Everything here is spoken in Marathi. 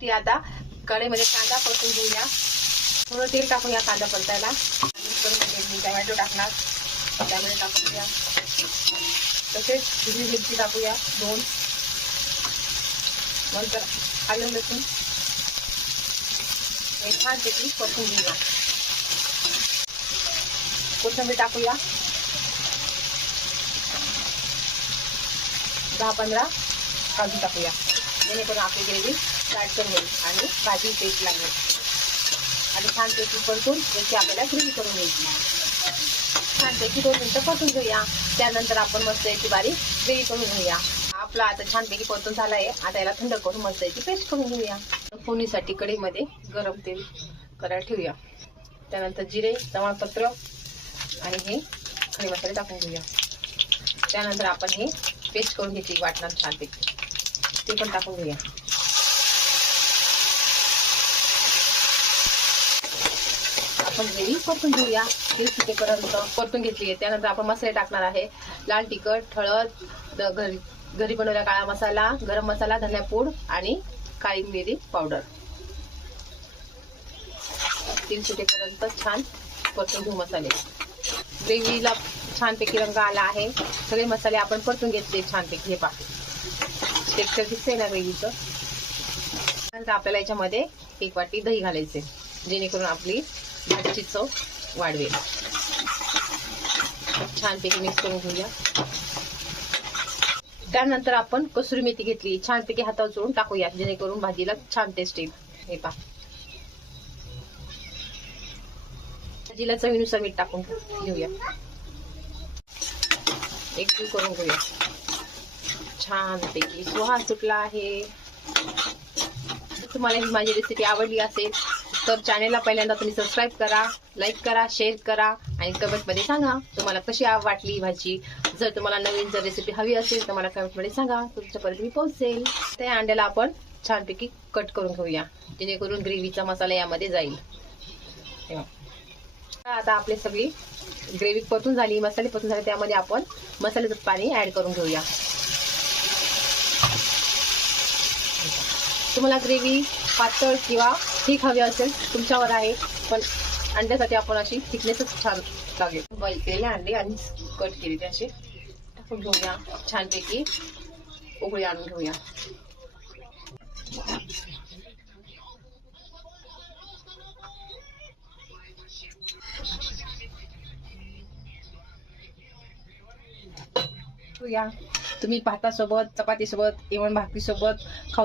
ती आता कढईमध्ये कांदा परतून घेऊया. थोडं तेल टाकूया कांदा परतायला. मी टोमॅटो टाकणार, त्यामध्ये टाकूया. तसेच हिरवी मिरची टाकूया 2. नंतर आलं लसूण हे छानपैकी परतून घेऊया. कोथिंबीर टाकूया. 10-15 काजू टाकूया, जेणेकरून आपली ग्रेव्ही दाटसर होईल आणि भाजी टेस्ट लागेल. आणि छानपैकी परतून याची आपल्याला ग्रेव्ही करून घ्यायची. छानपैकी 2 मिनिटं परतून घेऊया. त्यानंतर आपण मस्त याची बारीक ग्रेव्ही करून घेऊया. आपला आता छानपैकी परतून झाला आहे. आता याला थंड करून मस्त याची पेस्ट करून घेऊया. फोडणीसाठी कढईमध्ये गरम तेल करायला ठेवूया. त्यानंतर जिरे, तमालपत्र आणि हे खडे मसाले टाकून घेऊया. त्यानंतर आपण हे पेस्ट करून घेतली वाटणार छानपैकी, ते पण टाकून घेऊया. आपण ग्रेव्ही परतून घेऊया. तेल सुटेपर्यंत परतून घेतली आहे. त्यानंतर आपण मसाले टाकणार आहे. लाल तिखट, हळद, घरी बनवलेला काळा मसाला, गरम मसाला, धनेपूड आणि काळी मिरी पावडर. तेल सुटेपर्यंत छान परतून घेऊ मसाले. ग्रेव्हीला छानपैकी रंग आला आहे. सगळे मसाले आपण परतून घेतले छानपैकी. हे पहा टेक्स्चर दिसतंय ना ग्रेव्हीचं. नंतर आपल्याला याच्यामध्ये 1 वाटी दही घालायचे, जेणेकरून आपली भाजीची चव वाढवेल. छानपैकी मिक्स करून घेऊया. त्यानंतर आपण कसुरी मेथी घेतली, छानपैकी हातावर चोळून टाकूया, जेणेकरून भाजीला छान टेस्ट येईल. हे पहा भाजीला चवीनुसार मीठ टाकून घेऊया. एकजीव करून घेऊया. छानपैकी सुवास सुटला आहे. तुम्हाला ही माझी रेसिपी आवडली असेल तर चॅनेलला पहिल्यांदा तुम्ही सबस्क्राईब करा, लाईक करा, शेअर करा आणि कमेंटमध्ये सांगा तुम्हाला कशी वाटली भाजी. जर तुम्हाला नवीन जर रेसिपी हवी असेल तर मला कमेंटमध्ये सांगा, तुमच्यापर्यंत मी पोहोचेल. त्या अंड्याला आपण छानपैकी कट करून घेऊया, जेणेकरून ग्रेव्हीचा मसाला यामध्ये जाईल. आता आपली सगळी ग्रेव्ही परतून झाली, मसाले परतून झाले. त्यामध्ये आपण मसाल्याचं पाणी ऍड करून घेऊया. तुम्हाला ग्रेव्ही पातळ किंवा थिक हवी असेल तुमच्यावर आहे, पण अंड्यासाठी आपण अशी थिकनेसच छान लागेल. बॉईल केलेले अंडे आणि कट केलेले असे टाकून घेऊया. छानपैकी उकळी आणून घेऊया. तुम्ही भातासोबत, चपातीसोबत, इव्हन भाकरीसोबत खाऊ